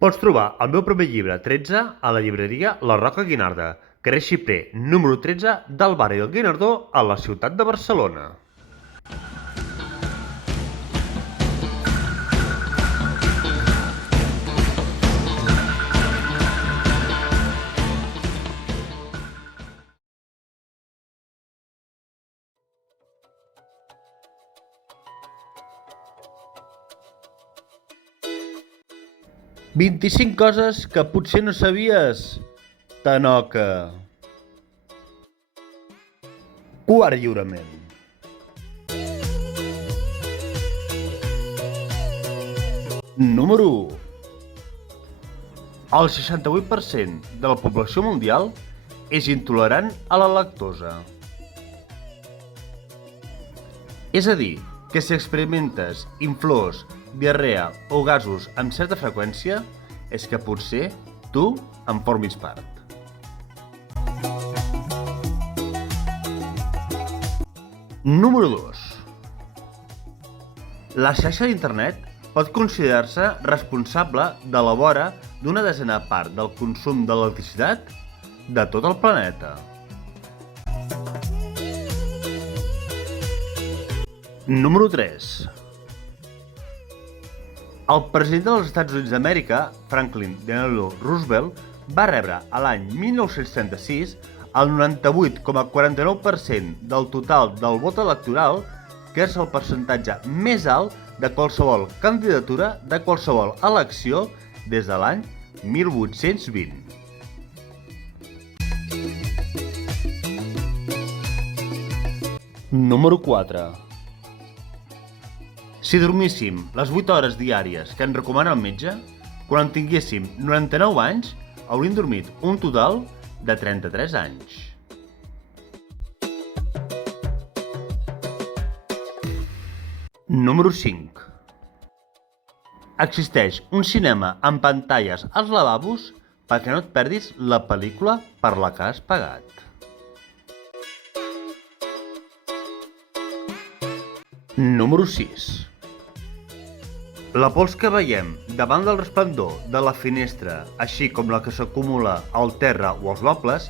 Pots trobar el meu primer llibre 13 a la llibreria La Roca Guinarda, carrer Xiprer, número 13 del barri del Guinardó, a la ciutat de Barcelona. «25 coses que potser no sabies, Tanoca». Quart lliurament. Número 1. El 68% de la població mundial és intolerant a la lactosa. És a dir, que si experimentes inflors, diarrea o gasos amb certa freqüència, és que potser tu en formis part. Número 2. La xarxa d'internet pot considerar-se responsable de la vora d'una desena part del consum d'electricitat de tot el planeta. Número 3. El president dels Estats Units d'Amèrica, Franklin Delano Roosevelt, va rebre a l'any 1936 el 98,49% del total del vot electoral, que és el percentatge més alt de qualsevol candidatura de qualsevol elecció des de l'any 1820. Número 4. Si dormíssim les 8 hores diàries que ens recomana el metge, quan tinguéssim 99 anys, hauríem dormit un total de 33 anys. Número 5. Existeix un cinema amb pantalles als lavabos perquè no et perdis la pel·lícula per la que has pagat. Número 6. La pols que veiem davant del resplendor de la finestra, així com la que s'acumula al terra o als mobles,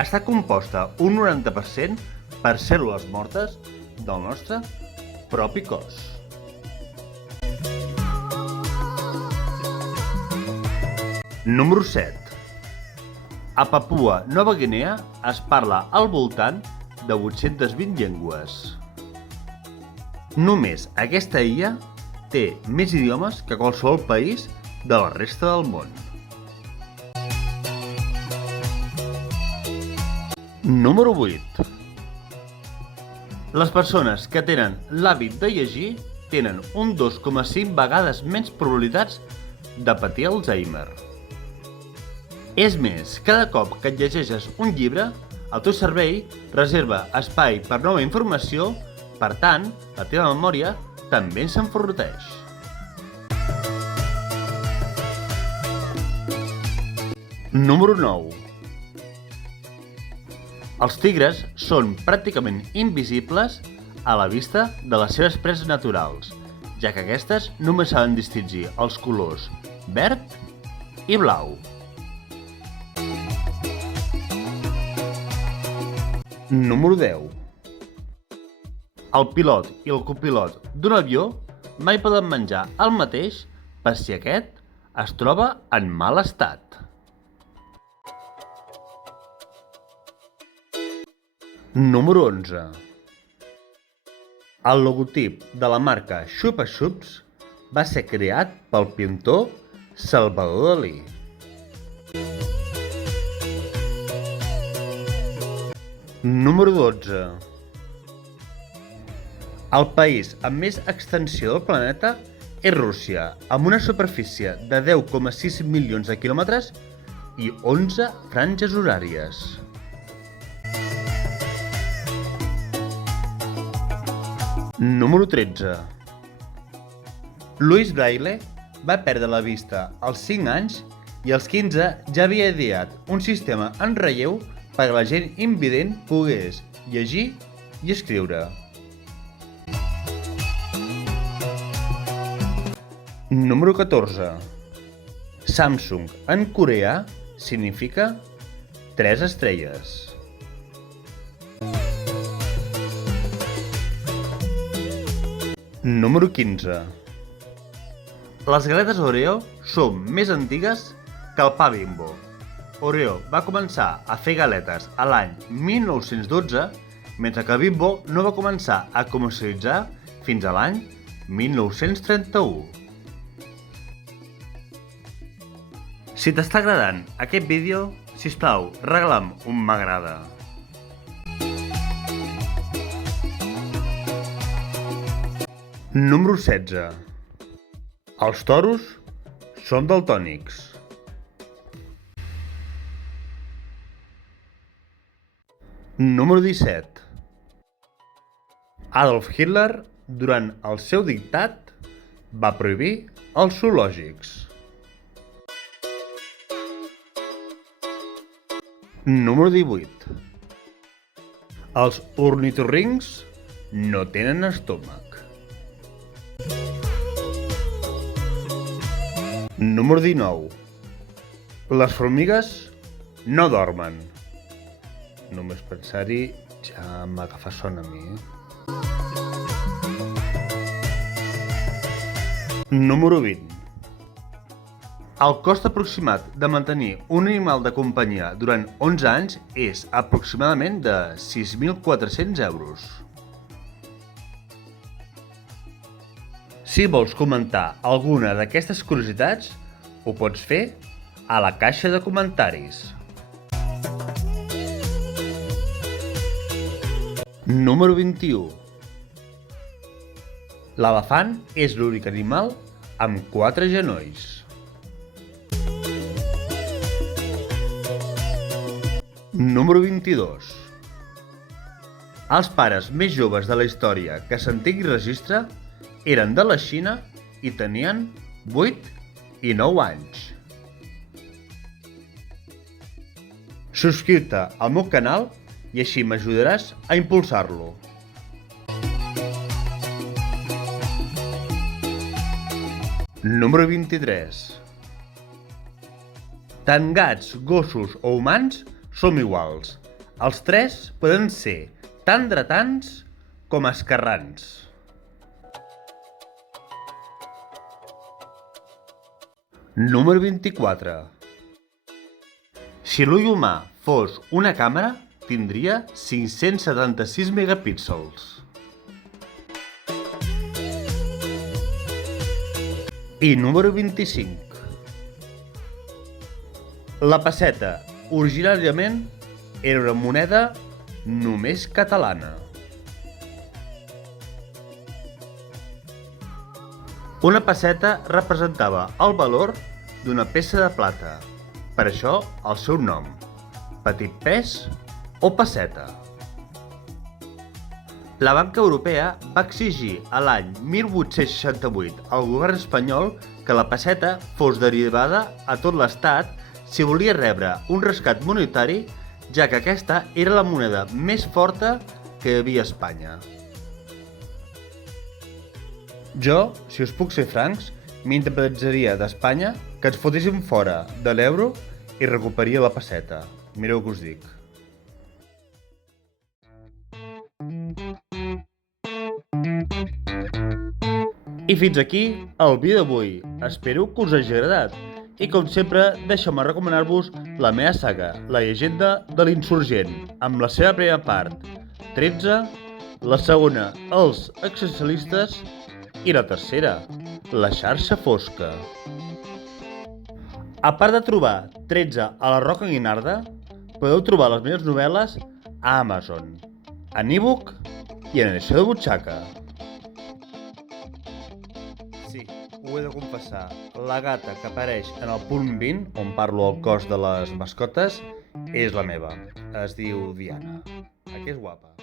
està composta un 90% per cèl·lules mortes del nostre propi cos. Número 7. A Papua Nova Guinea es parla al voltant de 820 llengües. Només aquesta illa té més idiomes que qualsevol país de la resta del món. Número 8. Les persones que tenen l'hàbit de llegir tenen un 2,5 vegades menys probabilitats de patir Alzheimer. És més, cada cop que et llegeixes un llibre, el teu cervell reserva espai per nova informació, per tant, la teva memòria també s'enforteix. Número 9. Els tigres són pràcticament invisibles a la vista de les seves preses naturals, ja que aquestes només saben distingir els colors verd i blau. Número 10. El pilot i el copilot d'un avió mai poden menjar el mateix per si aquest es troba en mal estat. Número 11. El logotip de la marca Chupa Chups va ser creat pel pintor Salvador Dalí. Número 12. El país amb més extensió del planeta és Rússia, amb una superfície de 10,6 milions de quilòmetres i 11 franges horàries. Número 13. Louis Braille va perdre la vista als 5 anys i als 15 ja havia ideat un sistema en relleu perquè la gent invident pogués llegir i escriure. Número 14. Samsung en coreà significa 3 estrelles. Número 15. Les galetes Oreo són més antigues que el pa Bimbo. Oreo va començar a fer galetes a l'any 1912, mentre que Bimbo no va començar a comercialitzar fins a l'any 1931. Si t'està agradant aquest vídeo, sisplau, regala'm un m'agrada. Número 16. Els toros són daltònics. Número 17. Adolf Hitler, durant el seu dictat, va prohibir els zoològics. Número 18. Els ornitorrincs no tenen estómac. Número 19. Les formigues no dormen. Només pensar-hi ja m'agafa son a mi. Número 20. El cost aproximat de mantenir un animal de companyia durant 11 anys és aproximadament de 6.400 euros. Si vols comentar alguna d'aquestes curiositats, ho pots fer a la caixa de comentaris. Número 21. L'elefant és l'únic animal amb 4 genolls. Número 22. Els pares més joves de la història que se'n tingui registre eren de la Xina i tenien 8 i 9 anys. Subscriu-te al meu canal i així m'ajudaràs a impulsar-lo. Número 23. Tant gats, gossos o humans som iguals. Els 3 poden ser tant dretans com esquerrans. Número 24. Si l'ull humà fos una càmera, tindria 576 megapíxels. I número 25. La pesseta originàriament era una moneda només catalana. Una pesseta representava el valor d'una peça de plata, per això el seu nom, petit pes o pesseta. La Banca Europea va exigir a l'any 1868 al govern espanyol que la pesseta fos derivada a tot l'estat si volia rebre un rescat monetari, ja que aquesta era la moneda més forta que hi havia a Espanya. Jo, si us puc ser francs, m'independentitzaria d'Espanya, que ens fotéssim fora de l'euro i recuperaria la pesseta. Mireu què us dic. I fins aquí el vídeo d'avui. Espero que us hagi agradat. I com sempre, deixeu-me recomanar-vos la meva saga, La llegenda de l'insurgent, amb la seva primera part, 13, la segona, Els existencialistes, i la tercera, La xarxa fosca. A part de trobar 13 a la Roca Guinarda, podeu trobar les meves novel·les a Amazon, en e-book i en edició de butxaca. Sí, ho he de confessar, la gata que apareix en el punt 20, on parlo del cos de les mascotes, és la meva. Es diu Diana. Que és guapa.